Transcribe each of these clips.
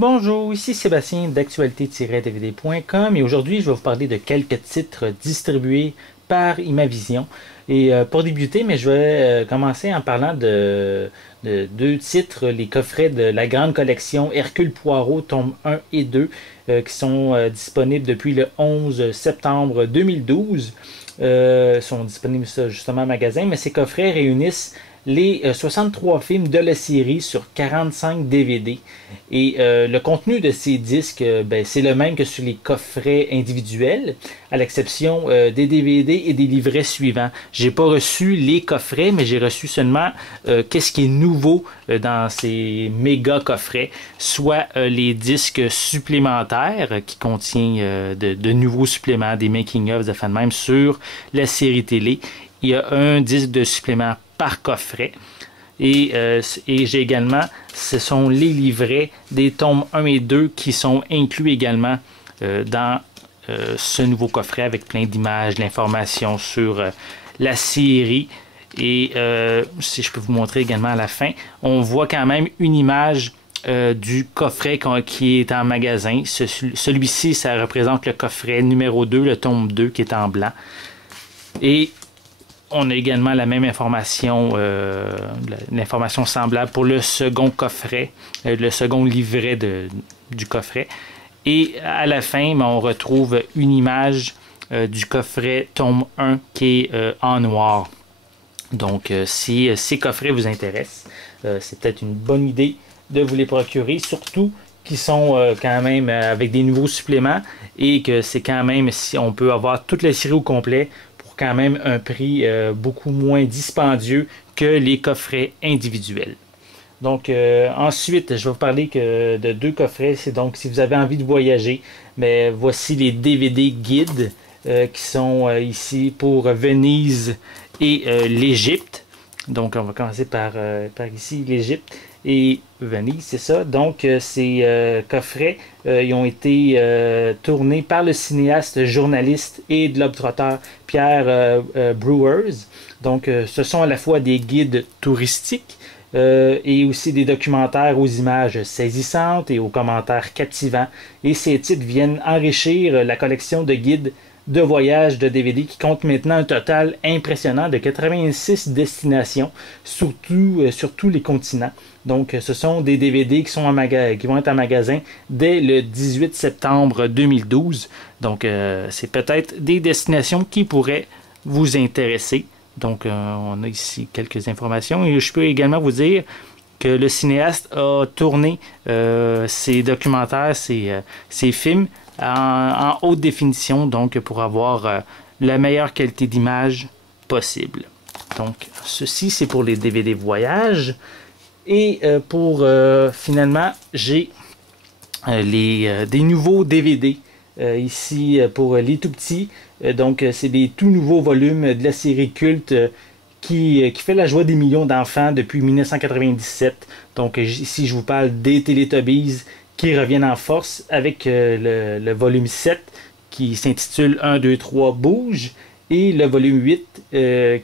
Bonjour, ici Sébastien d'actualité-dvd.com et aujourd'hui je vais vous parler de quelques titres distribués par Imavision. Et pour débuter, mais je vais commencer en parlant de deux titres, les coffrets de la grande collection Hercule Poirot, tomes 1 et 2, qui sont disponibles depuis le 11 septembre 2012. Sont disponibles justement en magasin, mais ces coffrets réunissent les 63 films de la série sur 45 DVD. Et le contenu de ces disques, c'est le même que sur les coffrets individuels, à l'exception des DVD et des livrets suivants. J'ai pas reçu les coffrets, mais j'ai reçu seulement qu'est-ce qui est nouveau dans ces méga coffrets, soit les disques supplémentaires qui contiennent de nouveaux suppléments, des making-of, de fan même sur la série télé. Il y a un disque de supplément par coffret. Et j'ai également, ce sont les livrets des tomes 1 et 2 qui sont inclus également dans ce nouveau coffret avec plein d'images, l'information sur la série. Et si je peux vous montrer également à la fin, on voit quand même une image du coffret qui est en magasin. Celui-ci, ça représente le coffret numéro 2, le tome 2 qui est en blanc. Et on a également la même information, l'information semblable pour le second coffret, le second livret du coffret. Et à la fin, on retrouve une image du coffret tome 1 qui est en noir. Donc, si ces coffrets vous intéressent, c'est peut-être une bonne idée de vous les procurer, surtout qui sont quand même avec des nouveaux suppléments et que c'est quand même, si on peut avoir toute la série au complet, quand même un prix beaucoup moins dispendieux que les coffrets individuels. Donc ensuite, je vais vous parler de deux coffrets. C'est donc si vous avez envie de voyager, mais voici les DVD guides qui sont ici pour Venise et l'Égypte. Donc on va commencer par ici l'Égypte et Venise, c'est ça. Donc ces coffrets ils ont été tournés par le cinéaste, journaliste et globetrotter Pierre Brewers. Donc ce sont à la fois des guides touristiques et aussi des documentaires aux images saisissantes et aux commentaires captivants. Et ces titres viennent enrichir la collection de guides de voyage de DVD qui compte maintenant un total impressionnant de 86 destinations sur tous les continents. Donc ce sont des DVD qui vont être en magasin dès le 18 septembre 2012. Donc c'est peut-être des destinations qui pourraient vous intéresser. Donc on a ici quelques informations et je peux également vous dire que le cinéaste a tourné ses documentaires, ses films en haute définition, donc pour avoir la meilleure qualité d'image possible. Donc ceci c'est pour les DVD voyage. Et pour finalement, j'ai des nouveaux DVD ici pour les tout petits. Donc c'est des tout nouveaux volumes de la série culte qui fait la joie des millions d'enfants depuis 1997. Donc ici je vous parle des Teletubbies qui reviennent en force avec le volume 7 qui s'intitule 1, 2, 3, bouge et le volume 8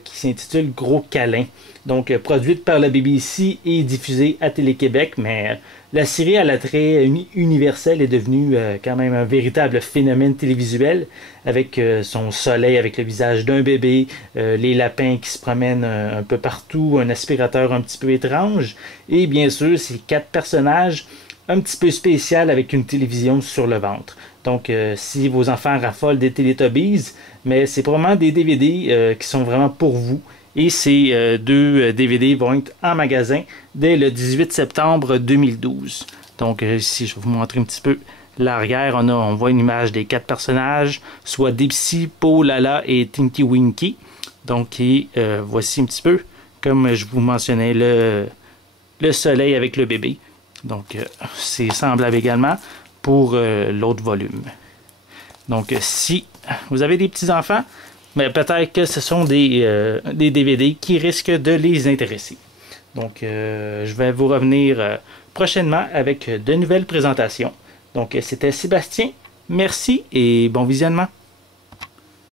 qui s'intitule Gros câlin. Donc produite par la BBC et diffusée à Télé-Québec, mais la série à l'attrait universel est devenue quand même un véritable phénomène télévisuel avec son soleil avec le visage d'un bébé, les lapins qui se promènent un peu partout, un aspirateur un petit peu étrange et bien sûr ces 4 personnages un petit peu spécial avec une télévision sur le ventre. Donc si vos enfants raffolent des Teletubbies, mais c'est probablement des DVD qui sont vraiment pour vous. Et ces deux DVD vont être en magasin dès le 18 septembre 2012. Donc ici, je vais vous montrer un petit peu l'arrière. On voit une image des 4 personnages, soit Dipsy, Po, Lala et Tinky Winky. Donc voici un petit peu, comme je vous mentionnais, le soleil avec le bébé. Donc c'est semblable également pour l'autre volume. Donc si vous avez des petits-enfants, mais peut-être que ce sont des DVD qui risquent de les intéresser. Donc, je vais vous revenir prochainement avec de nouvelles présentations. Donc, c'était Sébastien. Merci et bon visionnement.